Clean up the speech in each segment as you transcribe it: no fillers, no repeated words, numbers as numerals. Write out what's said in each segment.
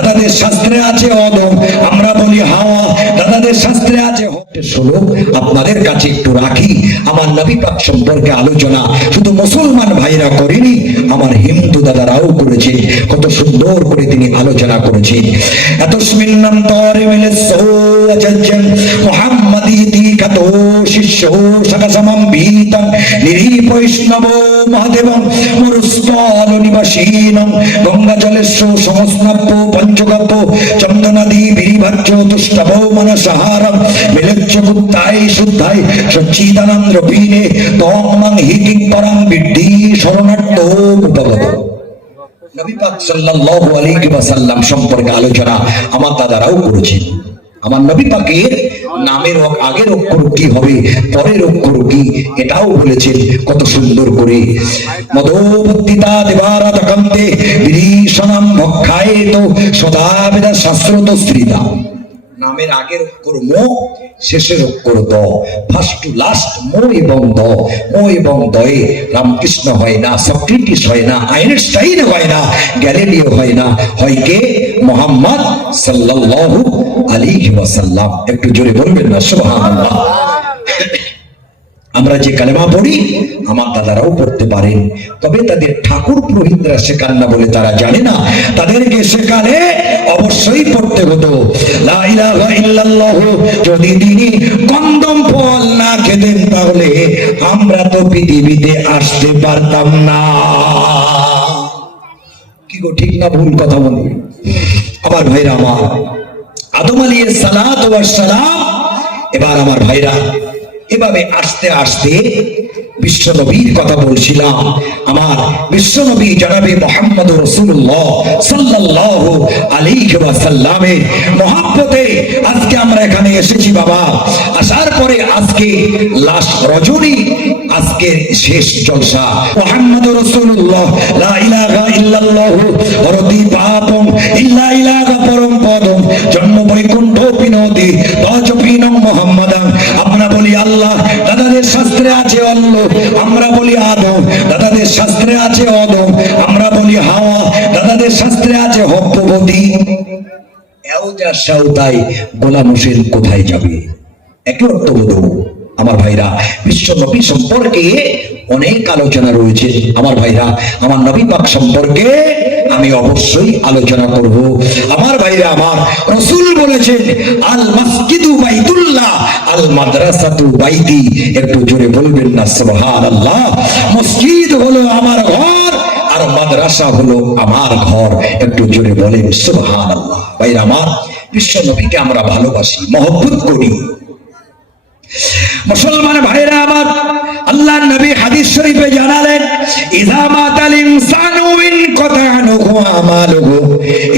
দাদাদের শাস্ত্রে আছে অদম, আমরা বলি হাওয়া, দাদাদের শাস্ত্রে আছে। শোনো, আপনাদের কাছে একটু রাখি, আমার নবী পাক সম্পর্কে আলোচনা শুধু মুসলমান ভাইরা করেনি, আমার হিন্দু দাদারাও করেছে। কত সুন্দর করে তিনি আলোচনা করেছেন। এতস্মিন নান্তরে মিলে সৌজজ্জং মুহাম্মাদিতি কাতো শিষ্য সকাসমম ভীতং নিরীপৈষ্ণব মহাদেবং মরুস্থল নিবাসীনং গঙ্গা জলেস্য সংস্নাপ্য পঞ্চগত চন্দনাদি বিরিভাজ্য তুষ্টব মনসাহারম মিলচ্চ গুপ্তাই শুদ্ধাই সচ্চিদানন্দ রূপিণে তং হি কিং পরং বিদ্ধি শরণার্থ উপগত। নবী পাক সাল্লাল্লাহু আলাইহি ওয়াসাল্লাম সম্পর্কে আলোচনা আমার দাদারাও করেছেন। আমার নবী পাকের নামের আগের অক্ষর কি হবে, পরের অক্ষর কি, এটাও বলেছেন কত সুন্দর করে। মদোবত্তিতা দেবারাত কান্তে বিরীষণাম ভক্ষায়েত সদা বেদা শাস্ত্রত স্ত্রীতা। নামের আগের অক্ষর মো, শেষের অক্ষর দ, ফার্স্ট টু লাস্ট মো এবং দ। মো এবং দয়ে রামকৃষ্ণ হয় না, সক্রেটিস হয় না, আইনস্টাইন হয় না, গ্যালিলিও হয় না, হয় কে? মুহাম্মদ সাল্লাল্লাহু আলাইহি ওয়াসাল্লাম। একটু জোরে বলবেন না সুবহানাল্লাহ। আমরা যে কালেমা পড়ি আমার দাদারাও পড়তে পারেন, তবে তাদের ঠাকুর পুরোহিতরা শেখান না বলে তারা জানে না, তাদেরকে শেখালে অবশ্যই পড়তে হতো। লা ইলাহা ইল্লাল্লাহ যদি তিনি কন্দম ফল না খেতেন তাহলে আমরা তো পৃথিবীতে আসতে পারতাম না। কি গো, ঠিক না ভুল কথা বলি? আমার ভাইরা আমার, আদম আলাইহিস সালাতু ওয়াস সালাম, এবার আমার ভাইরা এভাবে আস্তে আস্তে বিশ্ব নবীর কথা বলছিলাম। আমার বিশ্ব নবী জনাবে মুহাম্মদ রাসূলুল্লাহ সাল্লাল্লাহু আলাইহি ওয়াসাল্লামের মহব্বতে আজকে আমরা এখানে এসেছি বাবা। আসার পরে আজকে লাস্ট রজনী, আজকের শেষ জলসা। মুহাম্মদ রাসূলুল্লাহ লা ইলাহা ইল্লাল্লাহ হরতি পাপম ইল্লা ইলাহা পরম পদম জন্ম বৈকুণ্ঠ বিনোদী তজপিনং মুহাম্মাদান। আমরা বলি আল্লাহ, দাদাদের শাস্ত্রে আছে আল্লাহ, আমরা বলি আদম, দাদাদের শাস্ত্রে আছে অদম, আমরা বলি হাওয়া, দাদাদের শাস্ত্রে আছে হব্ববতী। এও যা সাউতাই গোলাম হোসেন কোথায় যাবে? একই অর্থবোধ। আমার ভাইরা, বিশ্ব নবী সম্পর্কে অনেক আলোচনা রয়েছে। আমার ভাইরা, আমার নবী পাক সম্পর্কে আমি অবশ্যই আলোচনা করব। আমার ভাইরা আমার, রাসূল বলেছেন আল মাসজিদু বাইতুল্লাহ আল মাদ্রাসাতু বাইতি। একটু জোরে বলবেন না সুবহানাল্লাহ। মসজিদ হলো আমার ঘর আর মাদ্রাসা হলো আমার ঘর। একটু জোরে বলেন সুবহানাল্লাহ। ভাইরা আমার, বিশ্ব নবীকে আমরা ভালোবাসি, মহব্বত করি। মুসলমান ভাইরা আমার, আল্লাহর নবী হাদিস শরীফে জানালেন ইযা মাতাল ইনসানু মিন কাতানুহু আমালুহু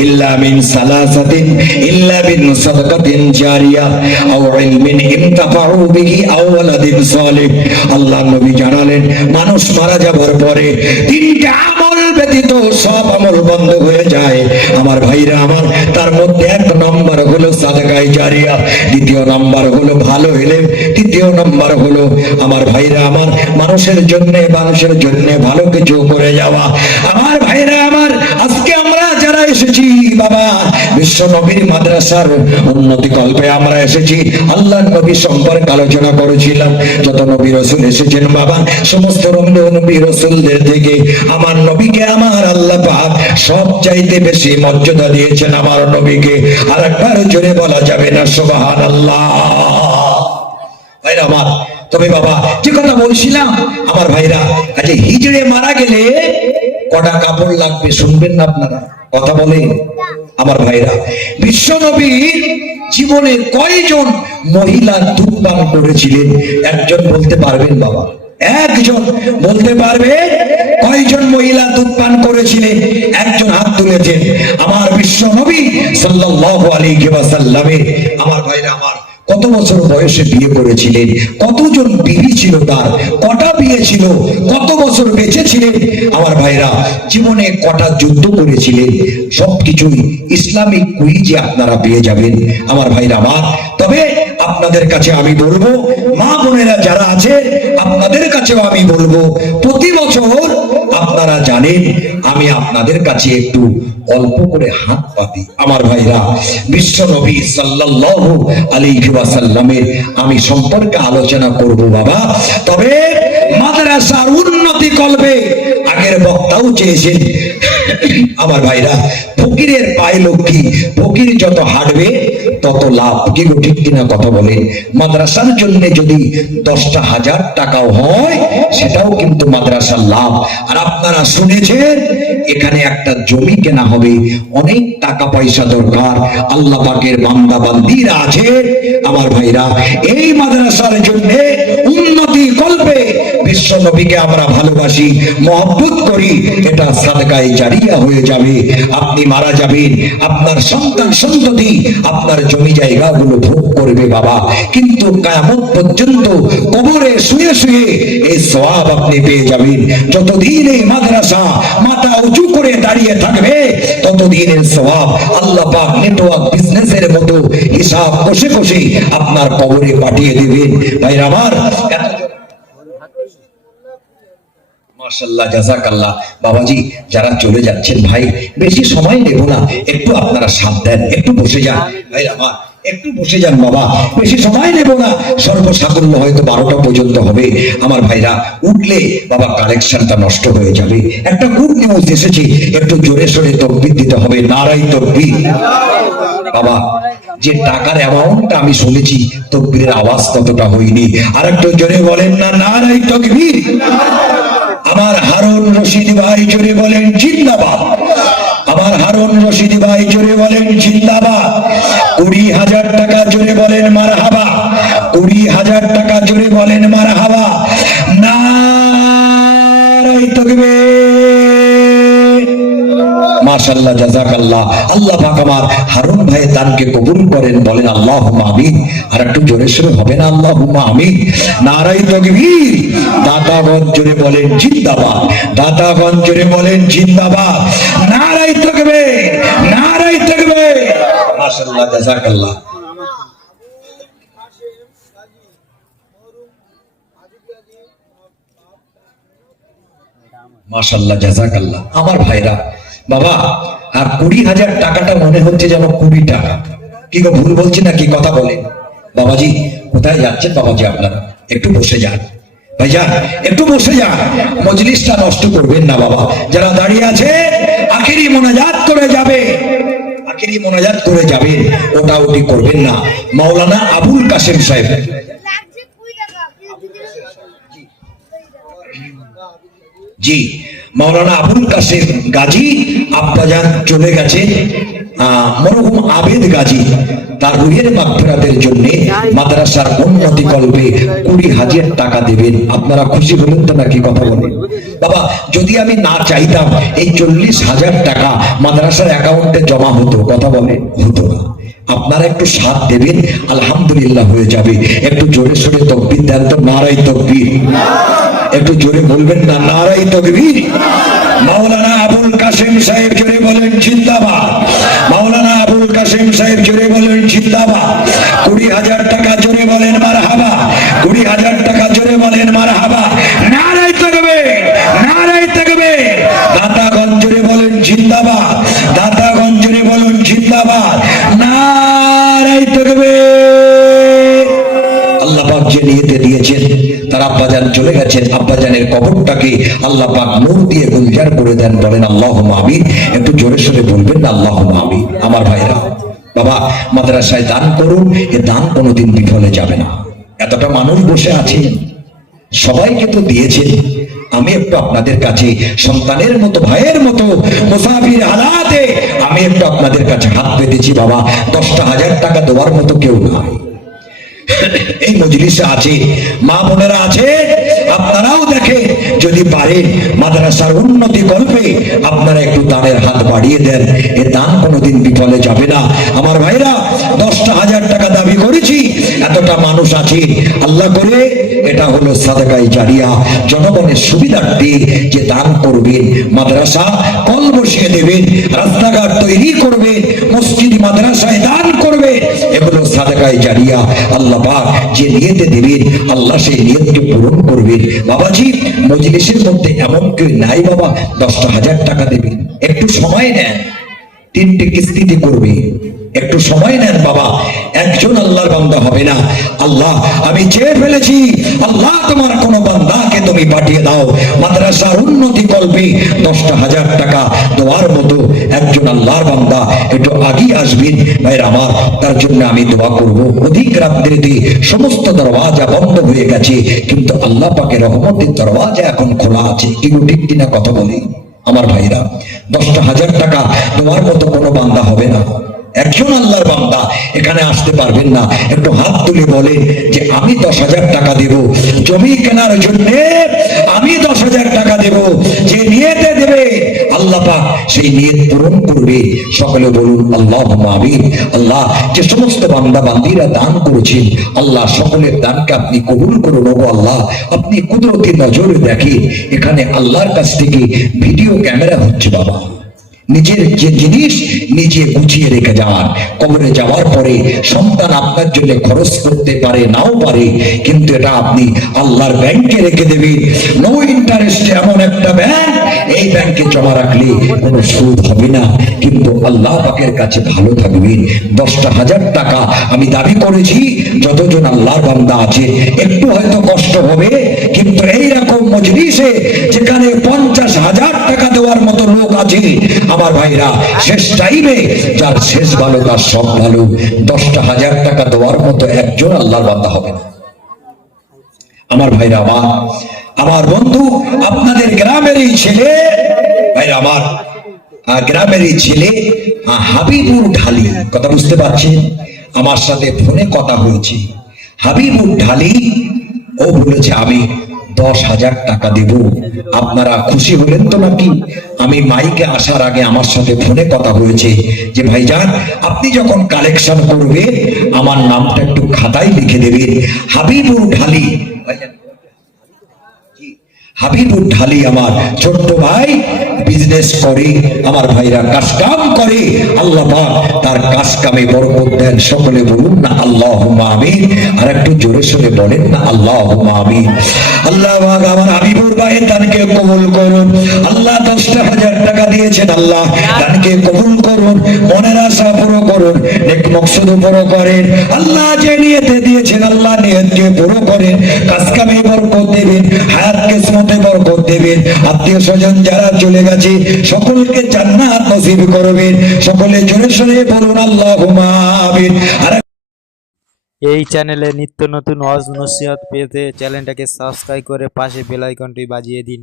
ইল্লা মিন সালাসাতিন ইল্লা বিন সাদাকাতিন জারিয়া আও ইলমিন ইনতাফাউ বিহি আও ওয়ালাদিন সালিহ। আল্লাহর নবী জানালেন মানুষ মারা যাবার পরে তিনটা আমল ব্যতীত সব আমল বন্ধ হয়ে যায়। আমার ভাইরা আমার, তার মধ্যে এক নম্বর হলো সাদাকায়ে জারিয়া, দ্বিতীয় নম্বর হলো ভালো ইলম, তৃতীয় নম্বর হলো আমার ভাইরা আমার মানুষের জন্য ভালো কিছু করে যাওয়া। আমার ভাইরা আমার, আজকে আমরা যারা এসেছি বাবা বিশ্ব নবীর মাদ্রাসার উন্নতি কল্পে আমরা এসেছি। আল্লাহর নবী সম্পর্কে আলোচনা করেছিলাম। যত নবী রাসূল এসেছেন বাবা, সমস্ত নবী রাসূলদের থেকে আমার নবীকে আমার আল্লাহ পাক সব চাইতে বেশি মর্যাদা দিয়েছেন আমার নবীকে। আর একবার জোরে বলা যাবে না সুবহানাল্লাহ। ভাইরা আমার, তবে বাবা যে কথা বলছিলাম আমার ভাইরা, আজকে হিজড়ে মারা গেলে কটা কাপড় লাগবে শুনবেন না আপনারা? কথা বলেন আমার ভাইরা। বিশ্ব নবীর জীবনে কয়জন মহিলা ধূমপান করেছিলেন? একজন বলতে পারবেন বাবা? একজন বলতে পারবে কয়জন মহিলা ধূমপান করেছিলেন? একজন হাত তুলেছেন। আমার বিশ্ব নবী সাল্লাল্লাহু আলাইহি ওয়াসাল্লামের আমার ভাইরা আমার কত বছর বয়সে বিয়ে করেছিলেন? কতজন বিবি ছিল তার? কটা বিয়ে ছিল? কত বছর বেঁচে ছিলেন? আমার ভাইরা, জীবনে কটা যুদ্ধ করেছিলেন? সবকিছুই ইসলামিক কুইজে আপনারা পেয়ে যাবেন আমার ভাইরা আমার। তবে আপনাদের কাছে আমি বলবো, মা বোনেরা যারা আছে আপনাদের কাছেও আমি বলবো, প্রতি বছর আপনারা জানেন আমি আপনাদের কাছে একটু অল্প করে হাত পাতি। আমার ভাইরা, বিশ্ব নবী সাল্লাল্লাহু আলাইহি ওয়াসাল্লামের আমি সম্পর্কে আলোচনা করব বাবা। তবে মাদ্রাসার উন্নতি করবে, আগের বক্তাও চেয়েছেন আমার ভাইরা, ফকিরের পায়ে লক্ষ্মী, ফকির যত হাঁটবে তত লাভ। কি গো, ঠিক কিনা কথা বলে? মাদ্রাসার জন্য যদি 10,000 টাকাও হয় সেটাও কিন্তু মাদ্রাসার লাভ। আর আপনারা শুনেছেন এখানে একটা জমি কেনা হবে, অনেক টাকা পয়সা দরকার। আল্লাহ পাকের বান্দা বান্দিরা আছে আমার ভাইরা, এই মাদ্রাসার জন্য উন্নতি করবে। বিশ্ব নবীকে আমরা ভালোবাসি, মহব্বত করি, এটা সাদকায়ে জারিয়া হয়ে যাবে। আপনি মারা যাবেন, আপনার সন্তান সন্ততি আপনার জমি জায়গাগুলো ভোগ করবে বাবা, কিন্তু কিয়ামত পর্যন্ত কবরে শুয়ে শুয়ে এই সওয়াব আপনি পেয়ে যাবেন। যতদিন এই মাদ্রাসা মাথা উঁচু করে দাঁড়িয়ে থাকবে ততদিনের সওয়াব আল্লাহ পাক নেটওয়ার্ক বিজনেসের মতো হিসাব কষে কষে আপনার কবরে পাঠিয়ে দেবেন। ভাইরা আমার, মাশাআল্লাহ, জাযাকাল্লাহ। বাবাজি যারা চলে যাচ্ছেন ভাই, বেশি সময় নেব না, একটু আপনারা সাথ দেন, একটু বসে যান। ভাই আমার একটু বসে যান বাবা, বেশি সময় নেব না। সর্বসাকুল্য হয়তো 12টা পর্যন্ত হবে। আমার ভাইরা উঠলে বাবা কালেকশনটা নষ্ট হয়ে যাবে। একটা গুড নিউজ এসেছে, একটু জোরে সোরে তাকবীর দিতে হবে। নারায়ে তাকবীর। বাবা, যে টাকার অ্যামাউন্টটা আমি শুনেছি, তাকবীরের আওয়াজ ততটা হয়নি। আর একটু জোরে বলেন না, নারায়ে তাকবীর। আমার হারুন রশিদ ভাই জোরে বলেন জিন্দাবাদ। আমার হারুন রশিদ ভাই জোরে বলেন জিন্দাবাদ। 20,000 টাকা জোরে বলেন মারহাবা। 20,000 টাকা জোরে বলেন মারহাবা। নারায়ে তাকবীর। মাশাআল্লাহ, জাযাকাল্লাহ। আল্লাহ পাক আমার হারুন ভাইয়ের দানকে কবুল করেন, বলেন আল্লাহুম্মা আমিন। আর একটু জোরে সোরে হবে না? আল্লাহুম্মা আমিন। নারায়ে তাকবীর। দাতাগণ জোরে বলেন জিন্দাবাদ। দাতাগণ জোরে বলেন জিন্দাবাদ। নারায়ে তাকবীর, নারায়ে তাকবীর। মাশাআল্লাহ, জাযাকাল্লাহ। মাশাআল্লাহ, জাযাকাল্লাহ। আমার ভাইরা বাবা, আর 20,000 টাকাটা মনে হচ্ছে যেন 20 টাকা। কি গো, ভুল বলছি না? কি কথা বলেন? বাবাজি কোথায় যাচ্ছেন? বাবাজি আপনারা একটু বসে যান। ভাইজান একটু বসে যান, মজলিসটা নষ্ট করবেন না বাবা। যারা দাঁড়িয়ে আছে আখেরি মোনাজাত করে যাবে, আখেরি মোনাজাত করে যাবেন, ওটা ওটি করবেন না। মাওলানা আবুল কাসেম সাহেব, জি মাওলানা আবুল কাসেম গাজী আব্বাজান চলে গেছে। মরহুম আবেদ গাজী, তার রুহের মাগফিরাতের জন্য মাদ্রাসার উন্নতি করবে 20,000 টাকা দেবেন। আপনারা খুশি হলেন তো নাকি? কথা বলেন বাবা। যদি আমি না চাইতাম এই 40,000 টাকা মাদ্রাসার অ্যাকাউন্টে জমা হতো, কথা বলে হতো না। আপনারা একটু সাথ দেবেন, আলহামদুলিল্লাহ হয়ে যাবে। একটু জোরে সোরে তাকবীর দেন তো, নারায়ে তাকবীর। একটু জোরে বলবেন না, নারায়ে তাকবীর। মাওলানা আবুল কাসেম সাহেব জোরে বলেন জিন্দাবাদ। মাওলানা আবুল কাসেম সাহেব জোরে বলেন জিন্দাবাদ। 20,000 টাকা জোরে বলেন মারহাবা। 20,000 টাকা জোরে বলেন মারহাবা। নারায়ে তাকবীর, নারায়ে তাকবীর। দাতাগণ জোরে বলেন জিন্দাবাদ। দাতাগণ জোরে বলেন জিন্দাবাদ। নারায়ে তাকবীর। আল্লাহ পাক যে নিয়তে দিয়েছেন, তার আব্বাজান চলে গেছেন, আব্বাজানের কবরটাকে আল্লাহ পাক নূর দিয়ে গুলজার করে দেন, বলেন আল্লাহুম্মা আমিন। একটু জোরে সোরে বলবেন না, আল্লাহুম্মা আমিন। আমার ভাইরা বাবা, মাদ্রাসায় দান করুন, এ দান কোনোদিন বিফলে যাবে না। এতটা মানুষ বসে আছে, সবাইকে তো দিয়েছেন। আমি একটু আপনাদের কাছে সন্তানের মতো, ভাইয়ের মতো, মুসাফির হালাতে আমি একটু আপনাদের কাছে হাত পেতেছি বাবা। 10,000 টাকা দেওয়ার মতো কেউ নাই এই মজলিসে আছে, মা বোনেরা আছে, আপনারাও দেখেন, যদি পারেন মাদ্রাসার উন্নতি করবে আপনারা একটু দানের হাত বাড়িয়ে দেন। এ দান কোনোদিন বিফলে যাবে না। আমার ভাইরা 10,000 টাকা দাবি করেছি, এতটা মানুষ আছে, আল্লাহ করে এটা হলো সাদাকায়ে জারিয়া, জনগণের সুবিধার্থে যে দান করবেন, মাদ্রাসা কল বসিয়ে দেবেন, রাস্তাঘাট তৈরি করবে, মসজিদ মাদ্রাসায় দান করবে, এগুলো সাদাকায়ে জারিয়া। আল্লাহ পাক যে নিয়তে দেবেন, আল্লাহ সেই নিয়তকে পূরণ করবেন। বাবাজি, মজলিসের মধ্যে এমন কেউ নাই বাবা 10,000 টাকা দেবেন, একটু সময় নেন, 3টে কিস্তিতে করবে, একটু সময় নেন বাবা। একজন আল্লাহর বান্দা হবে না। আল্লাহ, আমি চেয়ে ফেলেছি, আল্লাহ তোমার কোন বান্দাকে তুমি পাঠিয়ে দাও মাদ্রাসার উন্নতি কল্পে 10,000 টাকা দেওয়ার মতো একজন আল্লাহর বান্দা একটু আগিয়ে আসবেন ভাইরা আমার, তার জন্য আমি দোয়া করব। অধিক রাত্রিতে সমস্ত দরওয়াজা বন্ধ হয়ে গেছে, কিন্তু আল্লাহ পাকের রহমতের দরওয়াজা এখন খোলা আছে। এগুলো ঠিক কিনা কথা বলি আমার ভাইরা? 10,000 টাকা দেওয়ার মতো কোনো বান্দা হবে না। একজন আল্লাহর বান্দা এখানে আসতে পারবেন না, একটু হাত তুলে বলে যে আমি 10,000 টাকা দেব জমি কেনার জন্য, আমি 10,000 টাকা দেব। যে নিয়তে দেবে আল্লাহ পাক সেই নিয়ত পূরণ করবে। সকলে বলুন আল্লাহুম্মা আমিন। আল্লাহ, যে সমস্ত বান্দা বান্দীরা দান করেছেন, আল্লাহ সকলের দানকে আপনি কবুল করুন। ওগো আল্লাহ, আপনি কুদরতি নজরে দেখেন, এখানে আল্লাহর কাছ থেকে ভিডিও ক্যামেরা হচ্ছে বাবা। নিজের যে জিনিস নিজে গুছিয়ে রেখে যান, কবরে যাওয়ার পরে সন্তান আপনার জন্য খরচ করতে পারে নাও পারে, কিন্তু এটা আপনি আল্লাহর ব্যাংকে রেখে দেবেন। নো ইন্টারেস্ট এমন একটা ব্যাংক, এই ব্যাংকে জমা রাখলে কোনো সুদ হবে না, কিন্তু আল্লাহ পাকের কাছে ভালো থাকবেন। 10,000 টাকা আমি দাবি করেছি। যতজন আল্লাহর বান্দা আছে, একটু হয়তো কষ্ট হবে, কিন্তু এইরকম মজলিসে যেখানে 50,000 টাকা দেওয়ার মতো লোক আছে আমার ভাইরা, শেষ টাইমে যার শেষ ভালো তার সব ভালো, 10,000 টাকা দেওয়ার মতো একজন আল্লাহর বান্দা হবে না আমার ভাইরা। আমার বন্ধু, আপনাদের গ্রামেরই ছেলে ভাইরা, আমার গ্রামেরই ছেলে হাবিবুর ঢালি, কথা বুঝতে পারছেন? আমার সাথে ফোনে কথা হয়েছে। হাবিবুর ঢালি ও বলেছে আমি 10,000 টাকা দেব। আপনারা খুশি হলেন তো নাকি? আমি মাইকে আসার আগে আমার সাথে ফোনে কথা হয়েছে যে ভাইজান, আপনি যখন কালেকশন করবেন আমার নামটা একটু খাতায় লিখে দেবেন, হাবিবুর ঢালি। হাবিবুর ঢালি আমার ছোট্ট ভাই বিজনেস করে, আমার ভাইরা কাজ কাম করে, আল্লাহ পাক তার কাজ কামে বরকত দেন। সকলে বলুন না আল্লাহুম্মা আমিন। আর একটু জোরে সোরে বলেন না আল্লাহুম্মা আমিন। আল্লাহ পাক আমার হাবিবুর ভাইয়ের দানকে কবুল করুন। আল্লাহ 10,000 টাকা দিয়েছেন, আল্লাহ দানকে কবুল করুন, মনের আশা পুরো করুন, নেক মকসদ পুরো করেন। আল্লাহ যে নিয়তে দিয়েছেন আল্লাহ নিয়তকে পুরো করেন, কাজ কামে বরকত দেবেন, হায়াত কিসমতে বরকত দেবেন। আত্মীয় স্বজন যারা চলে গেছে সকলকে জান্নাত নসিব করবেন। সকলে জোরে সোরে বলুন আল্লাহুম্মা আমিন। আর এই চ্যানেলে নিত্য নতুন ওয়াজ নসিহত পেতে চ্যানেলটাকে সাবস্ক্রাইব করে পাশে বেল আইকনটি বাজিয়ে দিন।